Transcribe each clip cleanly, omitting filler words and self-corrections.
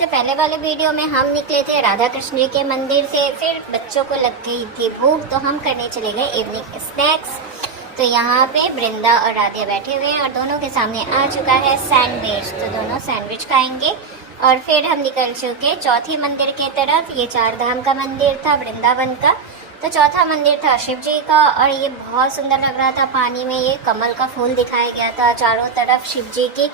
इससे पहले वाले वीडियो में हम निकले थे राधा कृष्ण जी के मंदिर से, फिर बच्चों को लग गई थी भूख तो हम करने चले गए इवनिंग स्नैक्स। तो यहाँ पे वृंदा और राधिया बैठे हुए हैं और दोनों के सामने आ चुका है सैंडविच, तो दोनों सैंडविच खाएंगे। और फिर हम निकल चुके चौथी मंदिर के तरफ। ये 4 धाम का मंदिर था वृंदावन का, तो चौथा मंदिर था शिव जी का। और ये बहुत सुंदर लग रहा था, पानी में ये कमल का फूल दिखाया गया था, चारों तरफ शिव जी की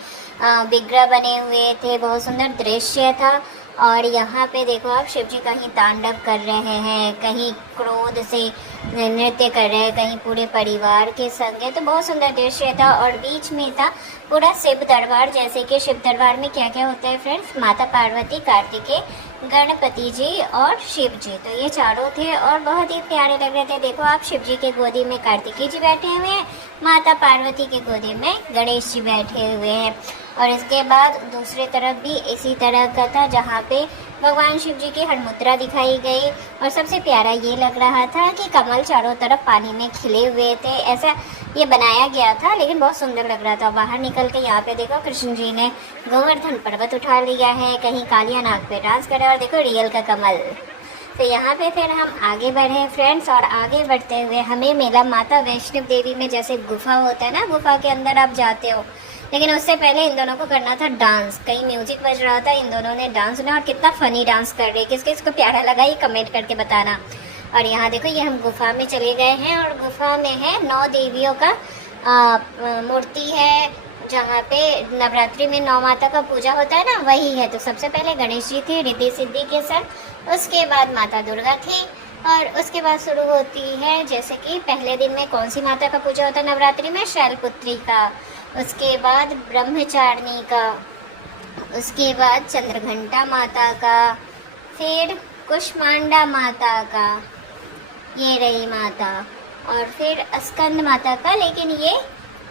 विग्रह बने हुए थे, बहुत सुंदर दृश्य था। और यहाँ पे देखो आप, शिव जी कहीं तांडव कर रहे हैं, कहीं क्रोध से नृत्य कर रहे हैं, कहीं पूरे परिवार के संग है, तो बहुत सुंदर दृश्य था। और बीच में था पूरा शिव दरबार। जैसे कि शिव दरबार में क्या क्या होता है फ्रेंड्स, माता पार्वती, कार्तिकेय, गणपति जी और शिव जी, तो ये चारों थे और बहुत ही प्यारे लग रहे थे। देखो आप, शिव जी के गोदी में कार्तिकेय जी बैठे हुए हैं, माता पार्वती के गोदी में गणेश जी बैठे हुए हैं। और इसके बाद दूसरे तरफ भी इसी तरह का था, जहाँ पे भगवान शिव जी की हरमुद्रा दिखाई गई। और सबसे प्यारा ये लग रहा था कि कमल चारों तरफ पानी में खिले हुए थे, ऐसा ये बनाया गया था, लेकिन बहुत सुंदर लग रहा था। बाहर निकल के यहाँ पे देखो, कृष्ण जी ने गोवर्धन पर्वत उठा लिया है, कहीं कालिया नाग पे डांस करे, और देखो रियल का कमल। तो यहाँ पे फिर हम आगे बढ़े फ्रेंड्स, और आगे बढ़ते हुए हमें मिला माता वैष्णव देवी में जैसे गुफा होता है ना, गुफा के अंदर आप जाते हो, लेकिन उससे पहले इन दोनों को करना था डांस। कहीं म्यूजिक बज रहा था, इन दोनों ने डांस सुना, और कितना फनी डांस कर रहे, किस किस को प्यारा लगा ये कमेंट करके बताना। और यहाँ देखो, ये हम गुफा में चले गए हैं, और गुफा में है 9 देवियों का मूर्ति है, जहाँ पे नवरात्रि में 9 माता का पूजा होता है ना, वही है। तो सबसे पहले गणेश जी थे रिद्धि सिद्धि के संग, उसके बाद माता दुर्गा थी, और उसके बाद शुरू होती है, जैसे कि पहले दिन में कौन सी माता का पूजा होता है नवरात्रि में, शैलपुत्री का, उसके बाद ब्रह्मचारिणी का, उसके बाद चंद्रघंटा माता का, फिर कुष्मांडा माता का, ये रही माता, और फिर स्कंद माता का, लेकिन ये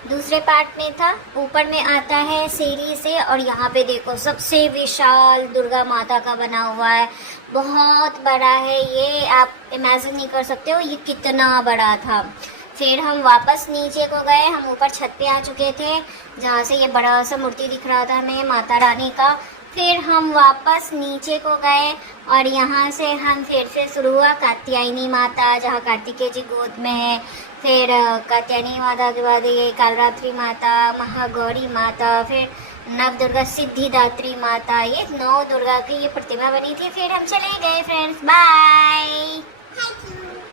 दूसरे पार्ट में था, ऊपर में आता है सीढ़ी से। और यहाँ पे देखो, सबसे विशाल दुर्गा माता का बना हुआ है, बहुत बड़ा है ये, आप इमेजिन नहीं कर सकते हो ये कितना बड़ा था। फिर हम वापस नीचे को गए, हम ऊपर छत पे आ चुके थे, जहाँ से ये बड़ा सा मूर्ति दिख रहा था हमें माता रानी का। फिर हम वापस नीचे को गए, और यहाँ से हम फिर से शुरू हुआ कात्यायनी माता, जहाँ कार्तिकेय जी गोद में है। फिर कात्यायनी माता के बाद ये कालरात्रि माता, महागौरी माता, फिर नव दुर्गा सिद्धिदात्री माता, ये 9 दुर्गा की ये प्रतिमा बनी थी। फिर हम चले गए फ्रेंड्स, बाय।